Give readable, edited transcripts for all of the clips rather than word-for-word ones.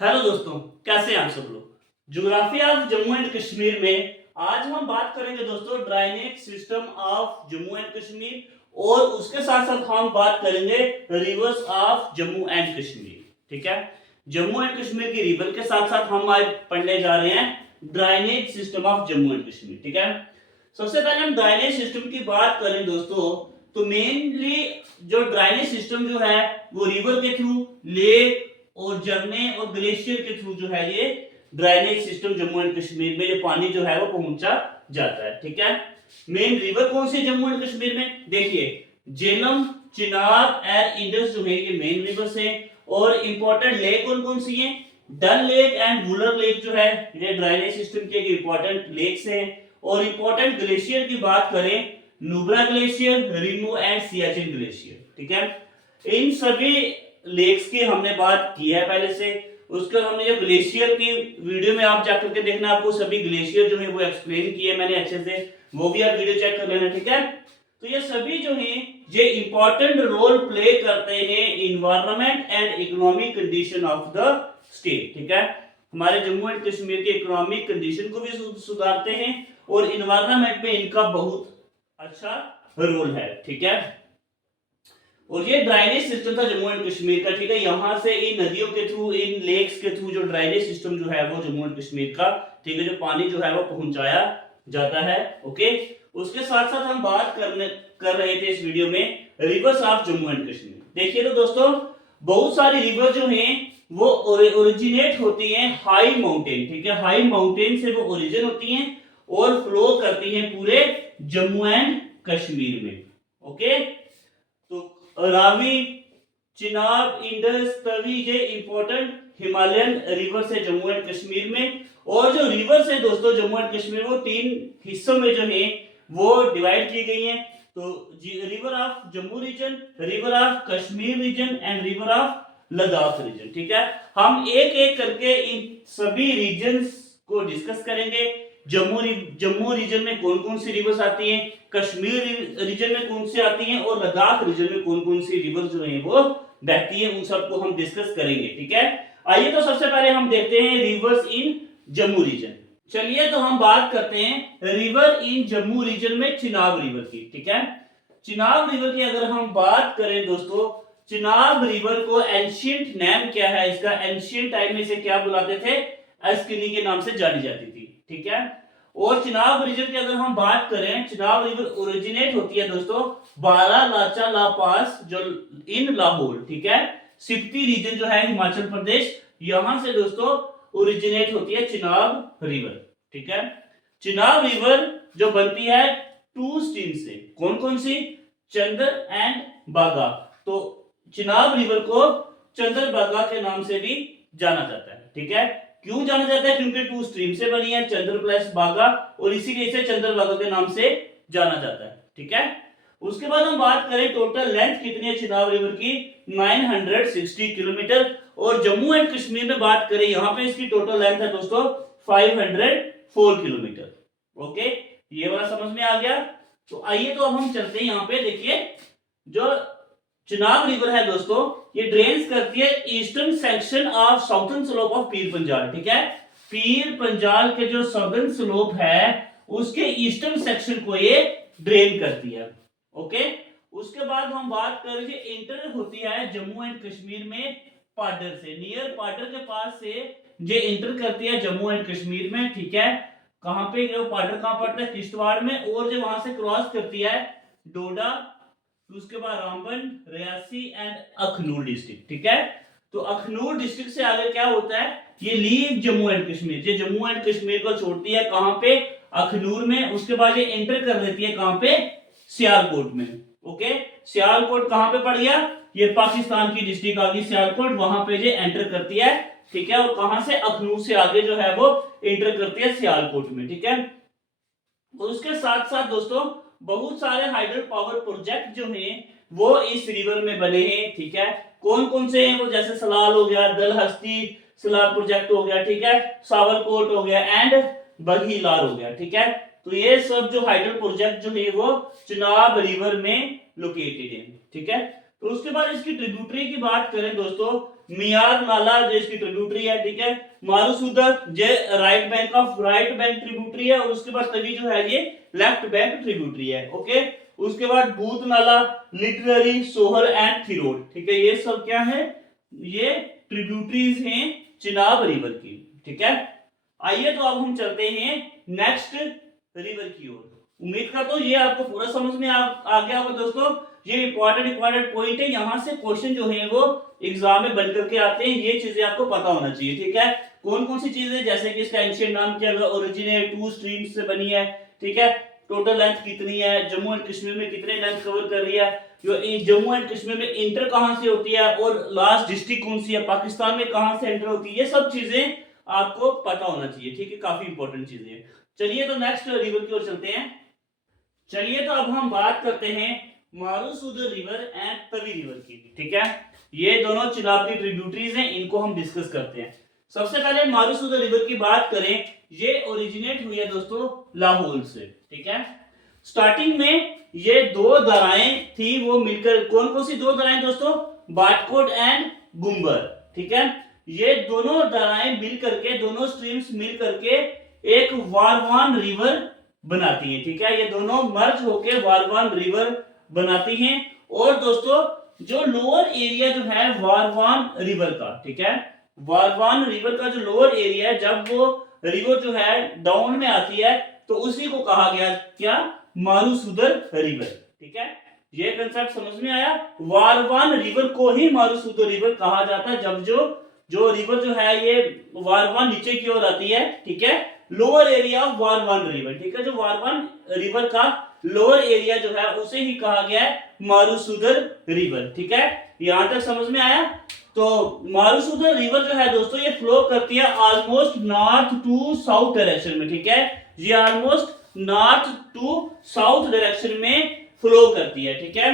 Hello दोस्तों, कैसे हैं आप सब लोग। Geography of Jammu and Kashmir में आज हम बात करेंगे दोस्तों drainage system of Jammu and Kashmir और उसके साथ साथ हम बात करेंगे rivers of Jammu and Kashmir. ठीक है, जम्मू एंड कश्मीर की रिवर के साथ साथ हम आज पढ़ने जा रहे हैं drainage system of Jammu and Kashmir. ठीक है, सबसे पहले हम ड्राइनेज सिस्टम की बात करें दोस्तों, तो मेनली जो ड्राइनेज सिस्टम जो है वो रिवर के थ्रू, लेक और झरने और ग्लेशियर के थ्रू जो है ये drainage system Jammu and Kashmir में जो पानी जो है वो पहुंचा जाता है। ठीक है, मेन रिवर कौन सी जम्मू एंड कश्मीर में, देखिए झेलम, चिनाब एंड इंडस जो है ये मेन रिवर्स है। और इंपॉर्टेंट लेक कौन कौन सी है, Dal lake and Wular lake जो है ये ड्राइनेज सिस्टम के इंपॉर्टेंट लेक्स हैं। और इंपॉर्टेंट ग्लेशियर की बात करें, Nubra glacier, Rimo and Siachen glacier. ठीक है, इन सभी लेक्स की हमने बात की है पहले से। उसके हमने जो ग्लेशियर की वीडियो में आप जाकर के देखना, आपको सभी ग्लेशियर जो है वो एक्सप्लेन किए मैंने अच्छे से, वो भी आप वीडियो चेक कर लेना। ठीक है, तो ये सभी जो है ये इंपॉर्टेंट रोल प्ले करते हैं environment and economic condition of the state. ठीक है, हमारे जम्मू एंड कश्मीर के इकोनॉमिक कंडीशन को भी सुधारते हैं और इन्वायरमेंट में इनका बहुत अच्छा रोल है। ठीक है, और ये ड्राइनेज सिस्टम था जम्मू एंड कश्मीर का। ठीक है, यहां से इन नदियों के थ्रू, इन लेक्स के थ्रू जो ड्राइनेज सिस्टम जो है वो जम्मू एंड कश्मीर का, ठीक है, जो पानी जो है वो पहुंचाया जाता है। ओके, उसके साथ साथ हम बात कर रहे थे इस वीडियो में reverse of Jammu and Kashmir. देखिए तो दोस्तों, बहुत सारी रिवर जो हैं वो ओरिजिनेट होती हैं हाई माउंटेन। ठीक है, हाई माउंटेन से वो ओरिजिन होती हैं और फ्लो करती हैं पूरे जम्मू एंड कश्मीर में। ओके, तो रावी, चिनाब, इंडस, तवी ये इंपॉर्टेंट हिमालयन रिवर्स है जम्मू एंड कश्मीर में। और जो रिवर्स है दोस्तों जम्मू एंड कश्मीर वो तीन हिस्सों में जो है वो डिवाइड की गई हैं। तो river of Jammu region, river of Kashmir region and river of Ladakh region. ठीक है, हम एक एक करके इन सभी रीजन्स को डिस्कस करेंगे। जम्मू रीजन में कौन कौन सी रिवर्स आती हैं, कश्मीर रीजन में कौन सी आती हैं और लद्दाख रीजन में कौन कौन सी रिवर्स जो है वो बहती है, उन सबको हम डिस्कस करेंगे। ठीक है, आइए तो सबसे पहले हम देखते हैं रिवर्स इन जम्मू रीजन। चलिए तो हम बात करते हैं रिवर इन जम्मू रीजन में चिनाब रिवर की। ठीक है, चिनाब रिवर की अगर हम बात करें दोस्तों, चिनाब रिवर को एंशिएंट नेम क्या है इसका, एंशिएंट टाइम में इसे क्या बुलाते थे, अस्किनी के नाम से जानी जाती थी। ठीक है, और चिनाब रीजन की अगर हम बात करें, चिनाब रिवर ओरिजिनेट होती है दोस्तों बारालाचा ला पास जो इन लाहौर। ठीक है, सिप्ती रीजन जो है हिमाचल प्रदेश, यहां से दोस्तों ओरिजिनेट होती है चिनाब रिवर। ठीक है, चिनाब रिवर जो बनती है टू स्ट्रीम से, कौन कौन सी, चंदर एंड बागा। तो चिनाब रिवर को चंदर बागा के नाम से भी जाना जाता है। ठीक है, क्यों जाना जाता है, क्योंकि टू स्ट्रीम से बनी है, चंद्र प्लस बागा, और इसीलिए इसे चंद्र बागा के नाम से जाना जाता है। ठीक है, उसके बाद हम बात करें टोटल लेंथ कितनी है चिनाब रिवर की, 960 किलोमीटर। और जम्मू एंड कश्मीर में बात करें, यहां पे इसकी टोटल लेंथ है दोस्तों 504 किलोमीटर। ओके, ये वाला समझ में आ गया। तो आइए तो अब हम चलते हैं, यहां पे देखिए जो चिनाब रिवर है दोस्तों ये ड्रेन्स करती है eastern section of southern slope of Pir Panjal. ठीक है, पीर पंजाल के जो साउथर्न स्लोप है उसके ईस्टर्न सेक्शन को ये ड्रेन करती है। ओके, उसके बाद हम बात करें इंटर होती है जम्मू एंड कश्मीर में पाडर से, नियर पाडर के पास से ये इंटर करती है जम्मू एंड कश्मीर में। ठीक है, कहां पे पाडर कहां पड़ता है, किश्तवाड़ में, और जो वहां से क्रॉस करती है डोडा, उसके बाद रामबन, रियासी एंड अखनूर डिस्ट्रिक्ट। ठीक है, तो अखनूर डिस्ट्रिक्ट से आगे क्या होता है, ये लीव जम्मू एंड कश्मीर, ये जम्मू एंड कश्मीर को छोड़ती है कहां पे, अखनूर में। उसके बाद ये एंटर कर देती है कहां पे, सियालकोट में। ओके, सियालकोट कहां पे पड़ गया, ये पाकिस्तान की डिस्ट्रिक्ट आ गई सियालकोट, वहां पे ये एंटर करती है। ठीक है, और कहां से, अखनूर से आगे जो है वो एंटर करती है सियालकोट में। ठीक है, और उसके साथ साथ दोस्तों बहुत सारे हाइडल पावर प्रोजेक्ट जो हैं वो इस रिवर में बने हैं। ठीक है, कौन कौन से हैं वो, जैसे सलाल हो गया, दलहस्ती सलाल प्रोजेक्ट हो गया, ठीक है, सावलकोट हो गया एंड बघीलार हो गया। ठीक है, तो ये सब जो हाइडल प्रोजेक्ट जो है वो चिनाब रिवर में लोकेटेड है। ठीक है, तो उसके बाद इसकी ट्रिब्यूटरी की बात करें दोस्तों, मियार नाला जो इसकी ट्रिब्यूटरी है, ठीक है। मारुसुदर जे राइट बैंक ट्रिब्यूटरी है, और उसके बाद तवी जो है ये लेफ्ट बैंक ट्रिब्यूटरी है, ओके। उसके बाद भूत नाला, लिटररी, सोहर एंड थिरोड, ठीक है। ये सब क्या है, ये ट्रिब्यूटरीज हैं चिनाब रिवर की, ठीक है। आइए तो अब हम चलते हैं नेक्स्ट रिवर की ओर। उम्मीद करता हूँ ये आपको पूरा समझ में आ गया होगा दोस्तों। ये इंपॉर्टेंट पॉइंट है, यहाँ से क्वेश्चन जो है वो एग्जाम में बन करके आते हैं, ये चीजें आपको पता होना चाहिए, ठीक है। कौन कौन सी चीजें, जैसे कि इसका एंशिएंट नाम क्या है, ओरिजिन 2 स्ट्रीम्स से बनी है, ठीक है। टोटल लेंथ कितनी है, जम्मू एंड कश्मीर में कितने लेंथ कवर कर रही है, जो जम्मू एंड कश्मीर में इंटर कहां से होती है, और लास्ट डिस्ट्रिक्ट कौन सी है, पाकिस्तान में कहां से एंटर होती है, ये सब चीजें आपको पता होना चाहिए, ठीक है। काफी इंपॉर्टेंट चीजें हैं। चलिए तो नेक्स्ट रिवर की ओर चलते हैं। चलिए तो अब हम बात करते हैं मारुसुदर रिवर एंड तवी रिवर की, ठीक है। ये दोनों चिनाब की ट्रिब्यूटरीज हैं, इनको हम डिस्कस करते हैं। सबसे पहले मारुसुदर रिवर की बात करें, ये ओरिजिनेट हुई है दोस्तों लाहौल से, ठीक है। स्टार्टिंग में ये दो दराएं थी, वो मिलकर, कौन कौन सी दो दराएं दोस्तों, बाटकोट एंड गुम्बर, ठीक है। ये दोनों दराएं मिल करके, दोनों स्ट्रीम्स मिल करके एक वारवान रिवर बनाती हैं, ठीक है। ये दोनों मर्ज होके वारवान रिवर बनाती हैं। और दोस्तों जो लोअर एरिया जो है वारवान रिवर का, ठीक है, वारवान रिवर का जो लोअर एरिया है, जब वो रिवर जो है डाउन में आती है तो उसी को कहा गया क्या, मारुसुदर रिवर, ठीक है। ये कंसेप्ट समझ में आया। वारवान रिवर को ही मारुसुदर रिवर कहा जाता है जब जो रिवर जो है ये वारवान नीचे की ओर आती है, ठीक है। Lower area of Warwan river, ठीक है। जो वारवान रिवर का लोअर एरिया जो है उसे ही कहा गया है मारुसुदर रिवर, ठीक है। यहां तक समझ में आया। तो मारुसुदर रिवर जो है दोस्तों ये फ्लो करती है almost north to south direction में, ठीक है। ये almost north to south direction में फ्लो करती है, ठीक है।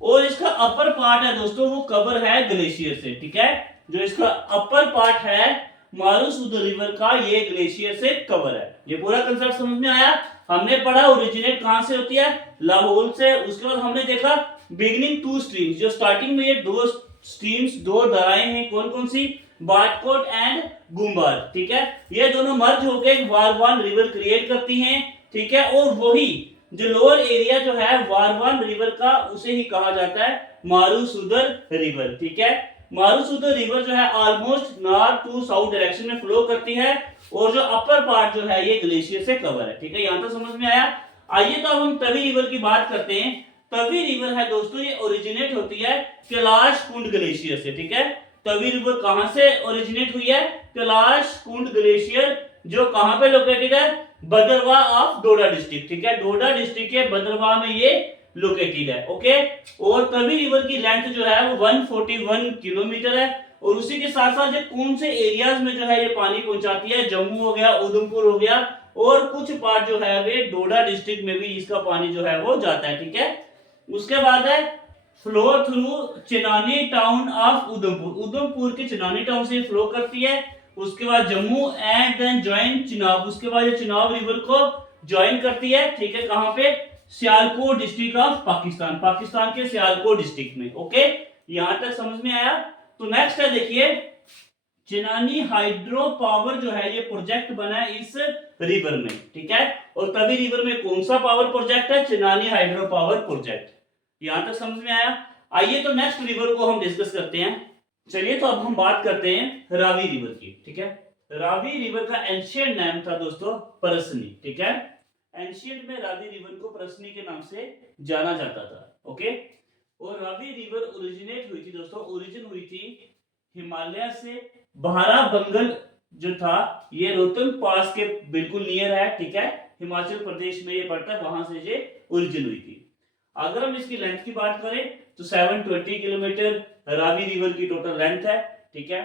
और इसका अपर पार्ट है दोस्तों वो कवर है ग्लेशियर से, ठीक है। जो इसका अपर पार्ट है मारुसुदर रिवर का, ये ग्लेशियर से कवर है। ये पूरा कंसेप्ट समझ में आया। हमने पढ़ा ओरिजिनेट कहां से होती है, लाहौल से। उसके बाद हमने देखा बिगिनिंग 2 स्ट्रीम्स, जो स्टार्टिंग में ये 2 स्ट्रीम्स, 2 दराएं हैं, कौन कौन सी, बाटकोट एंड गुम्बार, ठीक है। ये दोनों मर्ज होकर एक वारवान रिवर क्रिएट करती हैं, ठीक है। और वही जो लोअर एरिया जो है वारवान रिवर का, उसे ही कहा जाता है मारुसुदर रिवर, ठीक है। मारुसुदर रिवर जो है almost north to south direction में फ्लो करती है, और जो अपर पार्ट जो है ये ग्लेशियर से कवर है, ठीक है। यहां तक समझ में आया। आइए तो अब हम तवी रिवर की बात करते हैं। तवी रिवर है दोस्तों ये ओरिजिनेट होती है कैलाश कुंड ग्लेशियर से, ठीक है। तवी रिवर कहां से ओरिजिनेट हुई है, कैलाश कुंड ग्लेशियर, जो कहां पे लोकेटेड है, भद्रवाह ऑफ डोडा डिस्ट्रिक्ट, ठीक है। डोडा डिस्ट्रिक्ट के भद्रवाह में ये लोकेटेड है, ओके। और तवी रिवर की लेंथ जो है वो 141 किलोमीटर है। और उसी के साथ साथ ये कौन से एरियाज में जो है ये पानी पहुंचाती है, जम्मू हो गया, उधमपुर हो गया, और कुछ पार्ट जो है वे डोडा डिस्ट्रिक्ट में भी इसका पानी जो है वो जाता है, ठीक है। उसके बाद है flow through Chenani town of Udhampur, Udhampur के चिनानी टाउन से फ्लो करती है। उसके बाद Jammu and then join Chenab, उसके बाद ये चिनाब रिवर को ज्वाइन करती है, ठीक है। कहां पे, सियालकोट डिस्ट्रिक्ट ऑफ पाकिस्तान, पाकिस्तान के सियालकोट डिस्ट्रिक्ट में, ओके। यहां तक समझ में आया। तो नेक्स्ट है देखिए, चिनानी हाइड्रो पावर जो है ये प्रोजेक्ट बना है इस रिवर में, ठीक है। और तवी रिवर में कौन सा पावर प्रोजेक्ट है, चिनानी हाइड्रो पावर प्रोजेक्ट। यहां तक समझ में आया। आइए तो नेक्स्ट रिवर को हम डिस्कस करते हैं। चलिए तो अब हम बात करते हैं रावी रिवर की, ठीक है। रावी रिवर का एंशिएंट नाम था दोस्तों परसनी, ठीक है। एंशिएंट में रावी रिवर को परसनी के नाम से जाना जाता था, ओके। और रावी रिवर ओरिजिनेट हुई थी दोस्तों, ओरिजिन हुई थी हिमालय से। बहारा बंगल जो था ये रोहतंग पास के बिल्कुल नियर है, ठीक है। हिमाचल प्रदेश में ये पड़ता है, वहां से ये ओरिजिन हुई थी। अगर हम इसकी लेंथ की बात करें तो 720 किलोमीटर रावी रिवर की टोटल लेंथ है, ठीक है।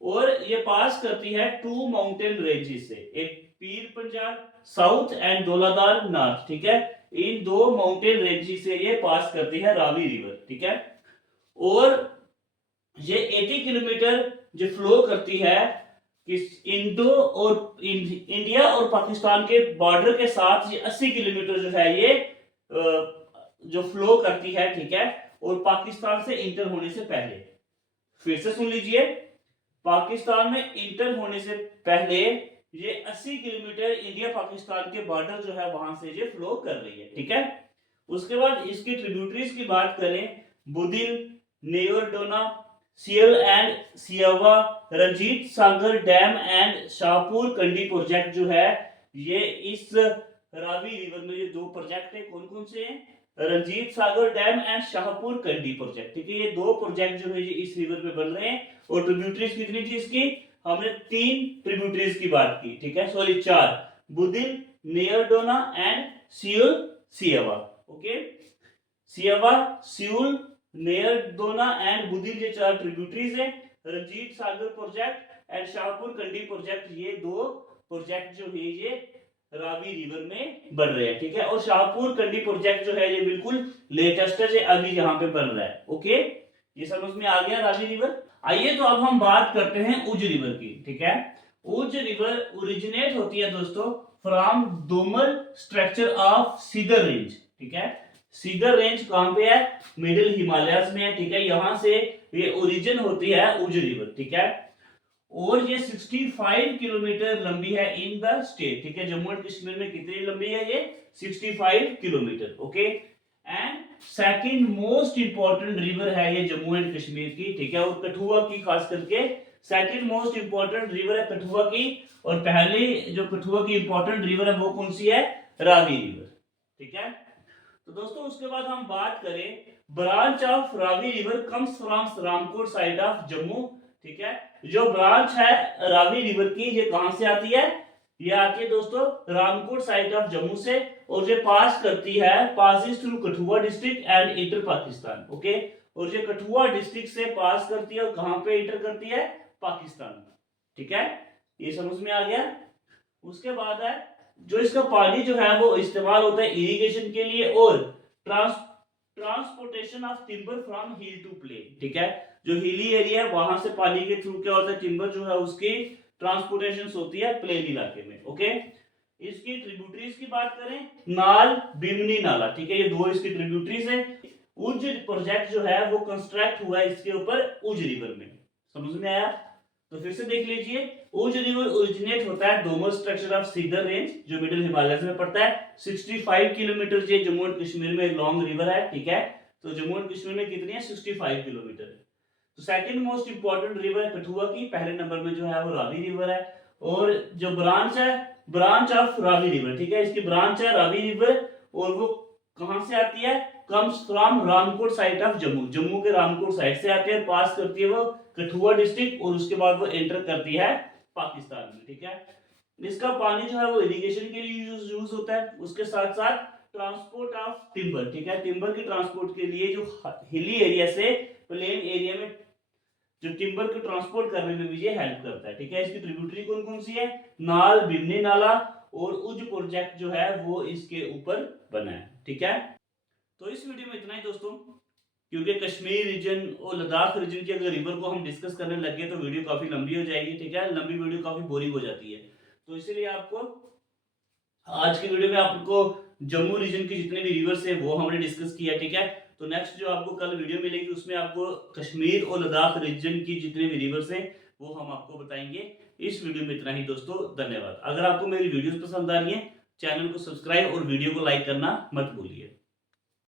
और ये पास करती है 2 माउंटेन रेंजेस से, एक Pir Panjal south and Dhauladhar north, ठीक है। इन 2 माउंटेन रेंजेस से ये पास करती है रावी रिवर, ठीक है। और ये 80 किलोमीटर जो फ्लो करती है इस इंडिया और पाकिस्तान के बॉर्डर के साथ, ये 80 किलोमीटर जो है ये जो फ्लो करती है, ठीक है। और पाकिस्तान से इंटर होने से पहले फिर से सुन लीजिए, पाकिस्तान में इंटर होने से पहले ये 80 किलोमीटर इंडिया पाकिस्तान के बॉर्डर जो है वहां से ये फ्लो कर रही है, ठीक है। उसके बाद इसकी ट्रिब्यूटरीज की बात करें, बुदिल, नेयरडोना, Siul and Siawa, Ranjit Sagar dam and Shahpur Kandi project जो है ये इस रावी रिवर में, ये दो प्रोजेक्ट है, कौन कौन से हैं, Ranjit Sagar dam and Shahpur Kandi project, ठीक है। ये दो प्रोजेक्ट जो है ये इस रिवर पे बन रहे हैं। और ट्रिब्यूटरीज कितनी थी इसकी, हमने 3 ट्रिब्यूटरीज की बात की, ठीक है, सॉरी 4, बुदिल, नेयरडोना एंड सियल सियावा, ओके। सियावा, सियूल, नेयरडोना एंड बुदिल ये 4 ट्रिब्यूटरीज हैं। Ranjit Sagar project and Shahpur Kandi project ये 2 प्रोजेक्ट जो है ये रावी रिवर में बन रहे हैं, ठीक है। और शाहपुर कंडी प्रोजेक्ट जो है ये बिल्कुल लेटेस्ट है, अभी यहाँ पे बन रहा है, ओके। ये समझ में आ गया रावी रिवर। आइए तो अब हम बात करते हैं उज रिवर की, ठीक है। उज रिवर ओरिजिनेट होती है दोस्तों फ्रॉम दोमल स्ट्रक्चर ऑफ सीडर रेंज, ठीक है। सीडर रेंज कहां पे है, मिडिल हिमालयस में है, ठीक है। यहां से ये ओरिजिन होती है उज रिवर, ठीक है। और ये 65 किलोमीटर लंबी है इन द स्टेट, ठीक है। जम्मू एंड कश्मीर में कितनी लंबी है ये, 65 kilometre, okay. And second most important river है ये जम्मू एंड कश्मीर की, ठीक है। और कठुआ की खास करके सेकंड मोस्ट इंपॉर्टेंट रिवर है कठुआ की। और पहली जो कठुआ की इंपॉर्टेंट रिवर है वो कौन सी है, रावी रिवर, ठीक है। तो दोस्तों उसके बाद हम बात करें, branch of Ravi river comes from Ramkot side of Jammu, ठीक है। जो ब्रांच है रावी रिवर की ये कहां से आती है, ये आती है दोस्तों रामकोट साइड ऑफ जम्मू से। और ये पास करती है, passes through Kathua district and inter Pakistan, okay. और ये कठुआ डिस्ट्रिक्ट से पास करती है और कहां पे इंटर करती है, पाकिस्तान, ठीक है। ये समझ में आ गया। उसके बाद है जो इसका पानी जो है वो इस्तेमाल होता है इरिगेशन के लिए और transportation of timber from hill to plain, ठीक है। जो हिली एरिया है वहां से पानी के थ्रू क्या होता है, टिम्बर जो है उसकी ट्रांसपोर्टेशन होती है प्लेन इलाके में, ओके। इसकी ट्रिब्यूटरीज की बात करें, नाल, बिमनी नाला, ठीक है, ये 2 इसकी ट्रिब्यूटरीज है। उज प्रोजेक्ट जो है वो कंस्ट्रक्ट हुआ है इसके ऊपर उज रिवर में, समझ में आया। तो फिर से देख लीजिए, उज रिवर ओरिजिनेट होता है दोमल स्ट्रक्चर ऑफ सीडर रेंज जो मिडिल हिमालयस में पड़ता है। 65 किलोमीटर ये जम्मू एंड कश्मीर में लॉन्ग रिवर है, ठीक है। तो जम्मू एंड कश्मीर में कितनी है, 65 किलोमीटर है। तो सेकंड मोस्ट इंपॉर्टेंट रिवर है कठुआ की, पहले नंबर में जो है वो रावी रिवर है। और जो ब्रांच है, ब्रांच ऑफ रावी रिवर, ठीक है, इसकी ब्रांच है रावी रिवर। और वो कहां से आती है, comes from Ramkot side of Jammu, Jammu के रामकोट साइड से आती है, पास करती है वो कठुआ डिस्ट्रिक्ट और उसके बाद वो एंटर करती है पाकिस्तान में, ठीक है। इसका पानी जो है वो इरिगेशन के लिए यूज होता है, उसके साथ साथ ट्रांसपोर्ट ऑफ टिम्बर, ठीक है, टिम्बर की ट्रांसपोर्ट के लिए जो हिली एरिया से प्लेन एरिया में जो टिम्बर को ट्रांसपोर्ट करने में भी ये हेल्प करता है, ठीक है। इसकी ट्रिब्यूटरी कौन कौन सी है, नाल, बिमनी नाला और उज प्रोजेक्ट जो है वो इसके ऊपर बना है, ठीक है। तो इस वीडियो में इतना ही दोस्तों, क्योंकि कश्मीर रीजन और लद्दाख रीजन की अगर रिवर को हम डिस्कस करने लगे तो वीडियो काफी लंबी हो जाएगी, ठीक है। लंबी वीडियो काफी बोरिंग हो जाती है, तो इसीलिए आपको आज की वीडियो में आपको जम्मू रीजन की जितने भी रिवर्स है वो हमने डिस्कस किया, ठीक है। तो नेक्स्ट जो आपको कल वीडियो मिलेगी उसमें आपको कश्मीर और लद्दाख रीजन की जितने भी रिवर्स हैं वो हम आपको बताएंगे। इस वीडियो में इतना ही दोस्तों, धन्यवाद। अगर आपको मेरी वीडियोस पसंद आ रही है, चैनल को सब्सक्राइब और वीडियो को लाइक करना मत भूलिए।